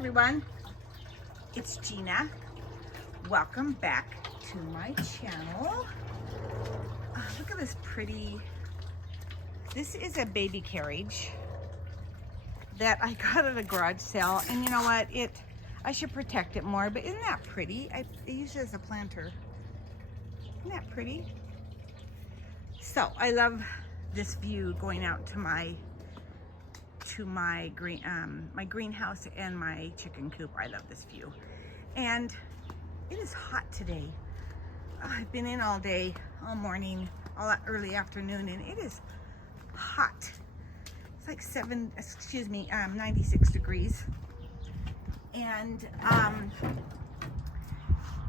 everyone, it's Gina. Welcome back to my channel. Look at this pretty, this is a baby carriage that I got at a garage sale, and you know what, I should protect it more, but isn't that pretty? I use it as a planter. Isn't that pretty? So I love this view going out to my greenhouse and my chicken coop. I love this view, and it is hot today. I've been in all day, all morning, all early afternoon, and it is hot. It's like 96 degrees, and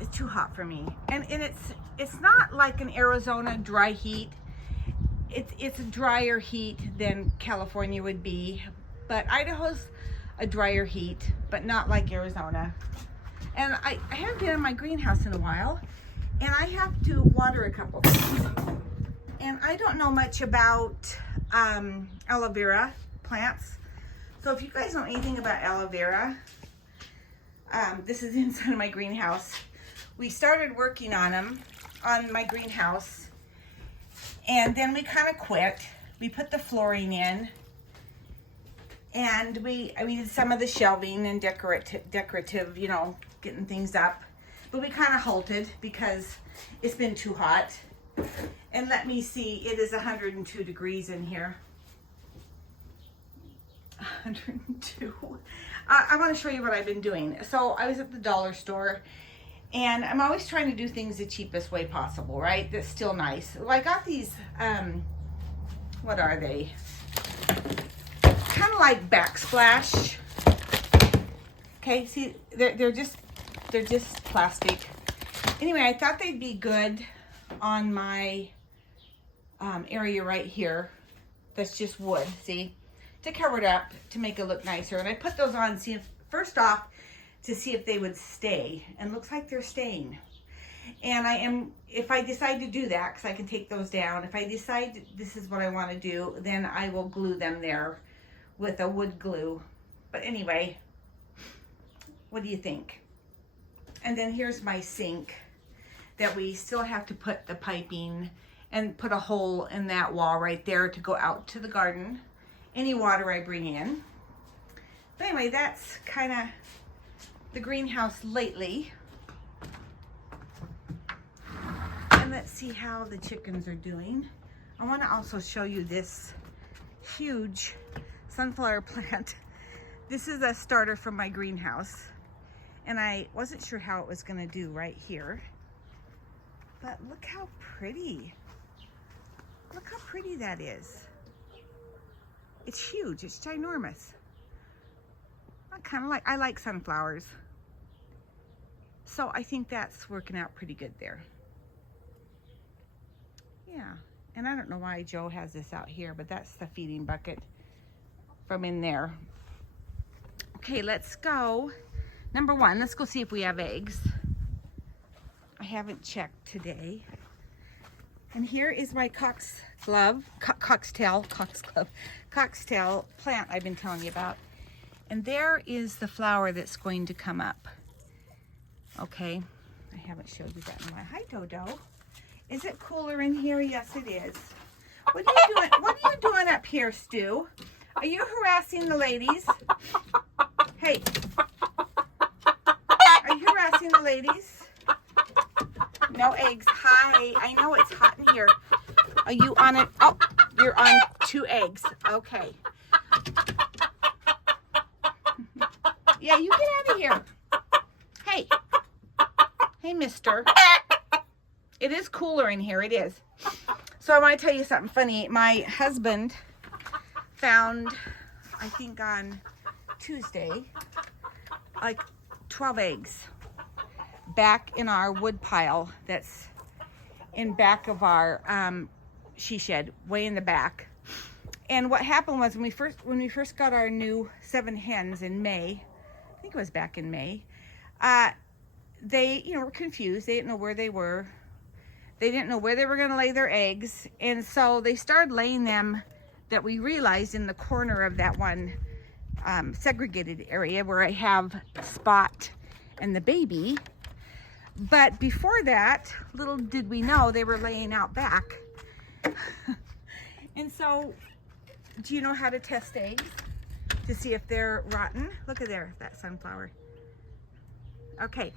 it's too hot for me. And it's not like an Arizona dry heat. It's a drier heat than California would be, but Idaho's a drier heat, but not like Arizona. And I haven't been in my greenhouse in a while, and I have to water a couple things. And I don't know much about aloe vera plants. So if you guys know anything about aloe vera, this is inside of my greenhouse. We started working on them on my greenhouse, and then we kind of quit. We put the flooring in, and we did some of the shelving and decorative, you know, getting things up. But we kind of halted because it's been too hot. And let me see, it is 102 degrees in here. 102. I want to show you what I've been doing. So I was at the dollar store, and I'm always trying to do things the cheapest way possible, right? That's still nice. Well, I got these, what are they? Kind of like backsplash. Okay, see, they're just plastic. Anyway, I thought they'd be good on my area right here. That's just wood, see? To cover it up, to make it look nicer. And I put those on, first off, to see if they would stay, and looks like they're staying. And if I decide to do that, because I can take those down, if I decide this is what I want to do, then I will glue them there with a wood glue. But anyway, what do you think? And then here's my sink that we still have to put the piping and put a hole in that wall right there to go out to the garden. Any water I bring in. But anyway, that's kind of the greenhouse lately. And let's see how the chickens are doing. I want to also show you this huge sunflower plant. This is a starter from my greenhouse, and I wasn't sure how it was going to do right here, but look how pretty. Look how pretty that is. It's huge. It's ginormous. I like sunflowers. So I think that's working out pretty good there. Yeah, and I don't know why Joe has this out here, but that's the feeding bucket from in there. Okay, let's go. Number one, let's go see if we have eggs. I haven't checked today. And here is my coxtail plant I've been telling you about. And there is the flower that's going to come up. Okay, I haven't showed you that in my, hi Dodo. Is it cooler in here? Yes, it is. What are you doing? What are you doing up here, Stu? Are you harassing the ladies? Hey, are you harassing the ladies? No eggs. Hi, I know it's hot in here. Are you on it? Oh, you're on 2 eggs. Okay. Yeah, you get out of here. Hey. Hey, mister. It is cooler in here. It is. So I want to tell you something funny. My husband found, I think on Tuesday, like 12 eggs back in our wood pile that's in back of our she shed, way in the back. And what happened was when we first got our new 7 hens in May, I think it was back in May, they, were confused. They didn't know where they were. They didn't know where they were going to lay their eggs. And so they started laying them, that we realized, in the corner of that one segregated area where I have Spot and the baby. But before that, little did we know they were laying out back. And so, do you know how to test eggs to see if they're rotten? Look at there, that sunflower. Okay,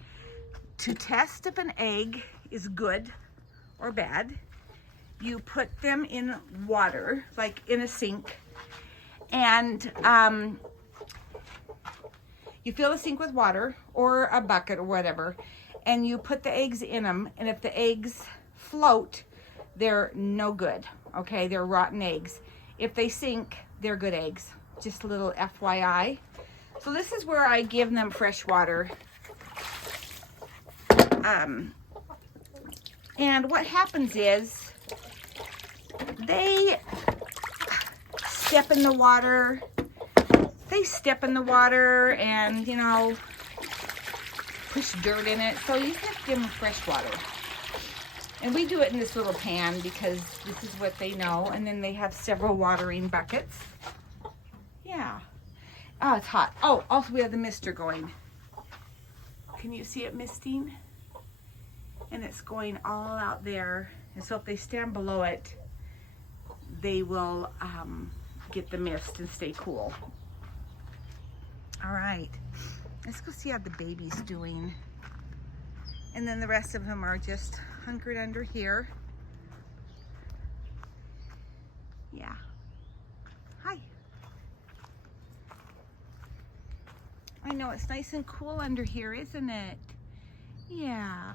to test if an egg is good or bad, you put them in water, like in a sink, and you fill the sink with water or a bucket or whatever, and you put the eggs in them, and if the eggs float, they're no good, okay? They're rotten eggs. If they sink, they're good eggs. Just a little FYI. So this is where I give them fresh water. And what happens is they step in the water. They step in the water and, you know, push dirt in it. So you have to give them fresh water. And we do it in this little pan because this is what they know. And then they have several watering buckets. Yeah. Oh, it's hot. Oh, also we have the mister going. Can you see it misting? And it's going all out there. And so if they stand below it, they will get the mist and stay cool. All right. Let's go see how the baby's doing. And then the rest of them are just hunkered under here. Yeah. Hi. I know it's nice and cool under here, isn't it? Yeah.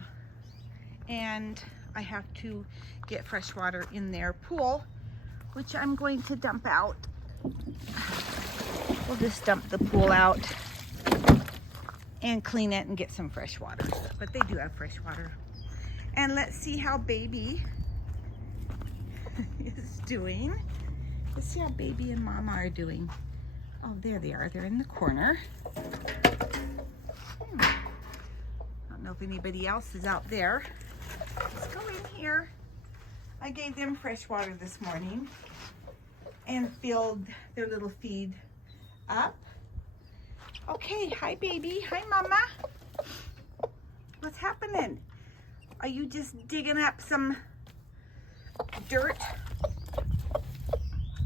And I have to get fresh water in their pool, which I'm going to dump out. We'll just dump the pool out and clean it and get some fresh water. But they do have fresh water. And let's see how baby is doing. Let's see how baby and mama are doing. Oh, there they are. They're in the corner. I don't know if anybody else is out there. Let's go in here. I gave them fresh water this morning and filled their little feed up. Okay, hi baby, hi mama. What's happening? Are you just digging up some dirt?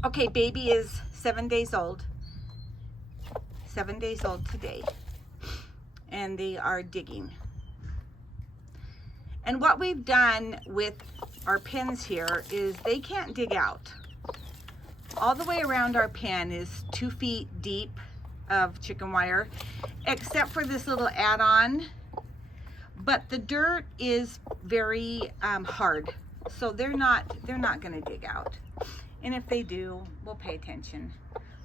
Okay, baby is 7 days old. 7 days old today. And they are digging. And what we've done with our pens here is they can't dig out. All the way around our pen is 2 feet deep of chicken wire, except for this little add-on. But the dirt is very hard, so they're not gonna dig out. And if they do, we'll pay attention.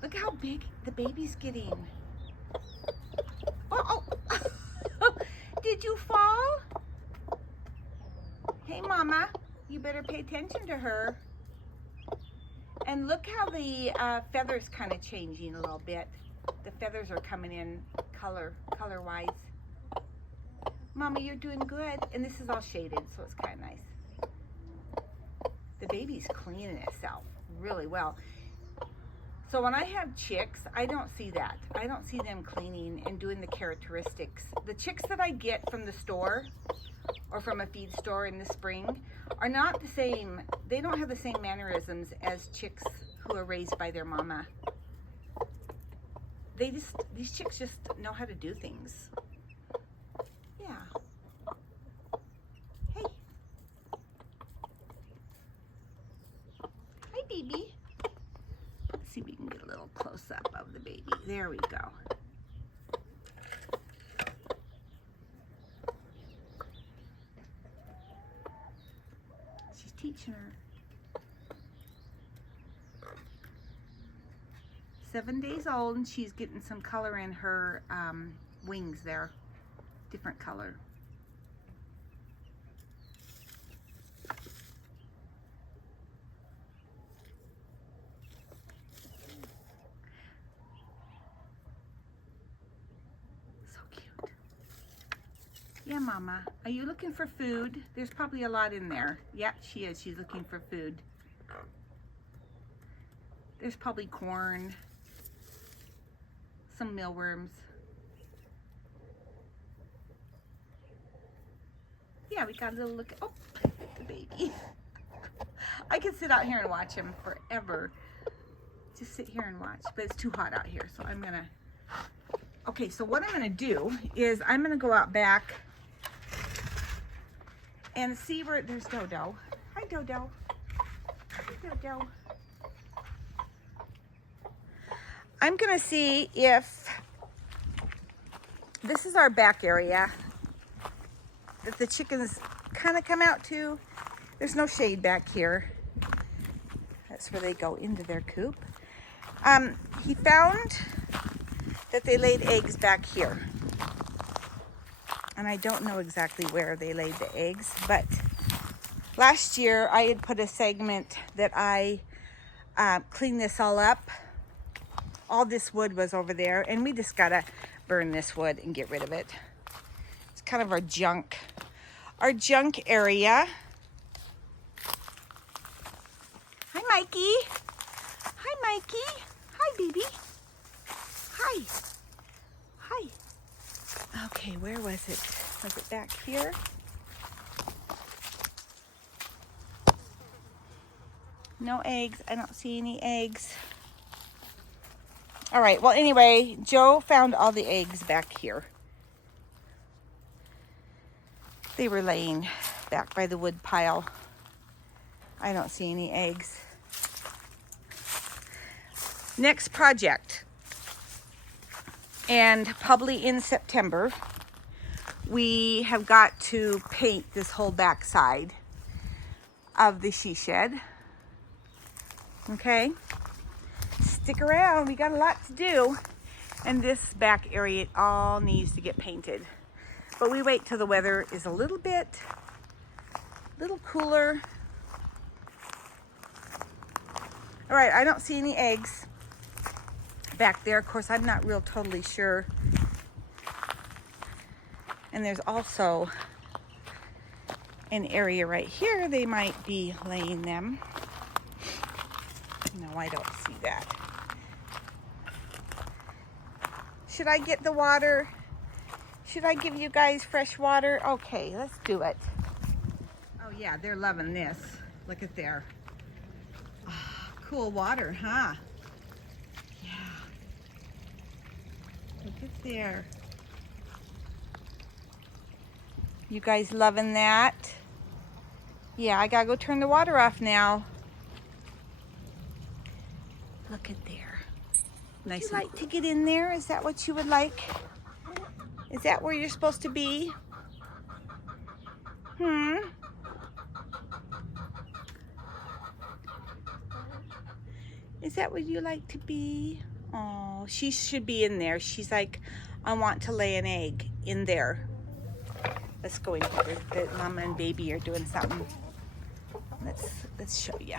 Look how big the baby's getting. Oh, oh. Did you fall? Hey mama, you better pay attention to her. And look how the feathers kind of changing a little bit. The feathers are coming in color-wise. Mama, you're doing good. And this is all shaded, so it's kind of nice. The baby's cleaning itself really well. So when I have chicks, I don't see that. I don't see them cleaning and doing the characteristics. The chicks that I get from the store or from a feed store in the spring are not the same. They don't have the same mannerisms as chicks who are raised by their mama. These chicks just know how to do things. Yeah. Hey. Hi, baby. Let's see if we can get a little close up of the baby. There we go. She's teaching her. 7 days old, and she's getting some color in her wings there. Different color. So cute. Yeah, mama. Are you looking for food? There's probably a lot in there. Yeah, she is. She's looking for food. There's probably corn. some mealworms. Yeah, we got a little look. Oh, the baby. I could sit out here and watch him forever. Just sit here and watch, but it's too hot out here, so I'm gonna. Okay, so what I'm gonna do is I'm gonna go out back and see where there's Dodo. Hi, Dodo. Hi, Dodo. I'm gonna see if this is our back area that the chickens kind of come out to. There's no shade back here. That's where they go into their coop. He found that they laid eggs back here. And I don't know exactly where they laid the eggs, but last year I had put a segment that I cleaned this all up. All this wood was over there, and we just gotta burn this wood and get rid of it. It's kind of our junk area. Hi, Mikey. Hi, Mikey. Hi, baby. Hi. Hi. Okay, where was it? Was it back here? No eggs. I don't see any eggs. All right, well, anyway, Joe found all the eggs back here. They were laying back by the wood pile. I don't see any eggs. Next project, and probably in September, we have got to paint this whole back side of the she shed. Okay? Stick around, we got a lot to do. And this back area, it all needs to get painted. But we wait till the weather is a little cooler. All right, I don't see any eggs back there. Of course, I'm not real totally sure. And there's also an area right here they might be laying them. No, I don't see that. Should I get the water? Should I give you guys fresh water? Okay, let's do it. Oh yeah, they're loving this. Look at there. Oh, cool water, huh? Yeah. Look at there. You guys loving that? Yeah, I gotta go turn the water off now. Look at there. Nice. Would you like to get in there? Is that what you would like? Is that where you're supposed to be? Is that where you like to be? Oh, she should be in there. She's like, I want to lay an egg in there. Let's go in here. The mama and baby are doing something. Let's show you.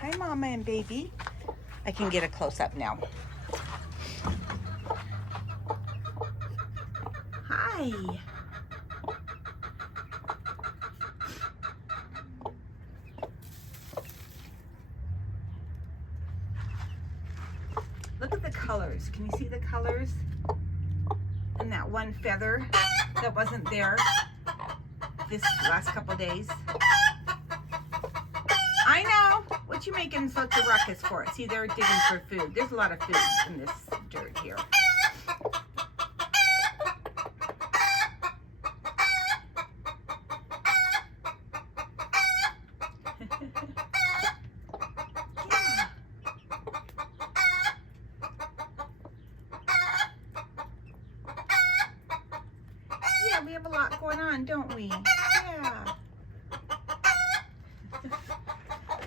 Hi, mama and baby. I can get a close-up now. Hi. Look at the colors. Can you see the colors? And that one feather that wasn't there this last couple days. I know. What you making such a ruckus for? See, they're digging for food. There's a lot of food in this dirt here. Yeah, we have a lot going on, don't we? Yeah.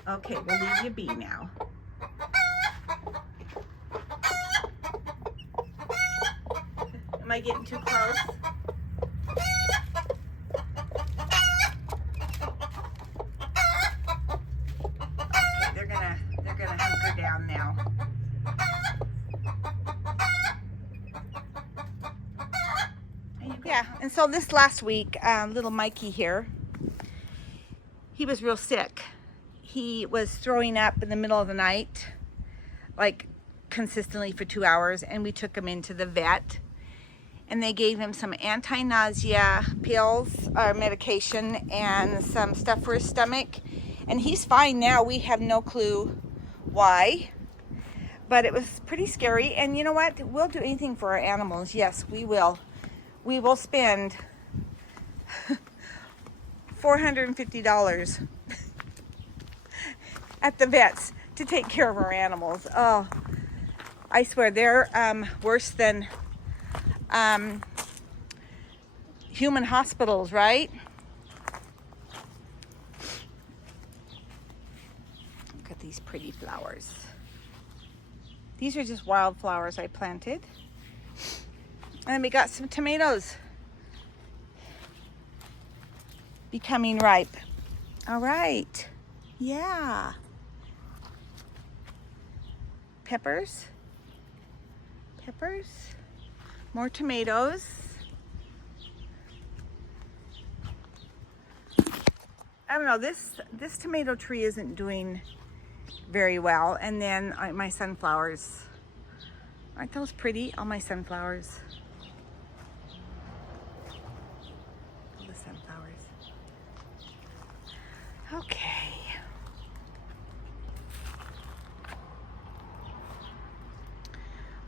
Okay, we'll leave you be now. Am I getting too close? Okay, they're gonna hunker down now. Yeah, and so this last week, little Mikey here, he was real sick. He was throwing up in the middle of the night, like consistently for 2 hours, and we took him into the vet, and they gave him some anti-nausea pills or medication and some stuff for his stomach, and he's fine now. We have no clue why, but it was pretty scary. And you know what? We'll do anything for our animals. Yes, we will. We will spend $450 at the vets to take care of our animals. Oh, I swear they're worse than human hospitals, right? Look at these pretty flowers. These are just wildflowers I planted. And then we got some tomatoes becoming ripe. All right. Yeah. Peppers. Peppers. More tomatoes. I don't know, this tomato tree isn't doing very well. And then my sunflowers. Aren't those pretty? All my sunflowers. All the sunflowers. Okay.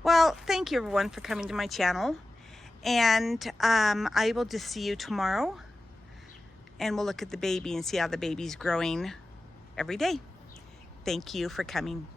Well, thank you everyone for coming to my channel. And I will just see you tomorrow. And we'll look at the baby and see how the baby's growing every day. Thank you for coming.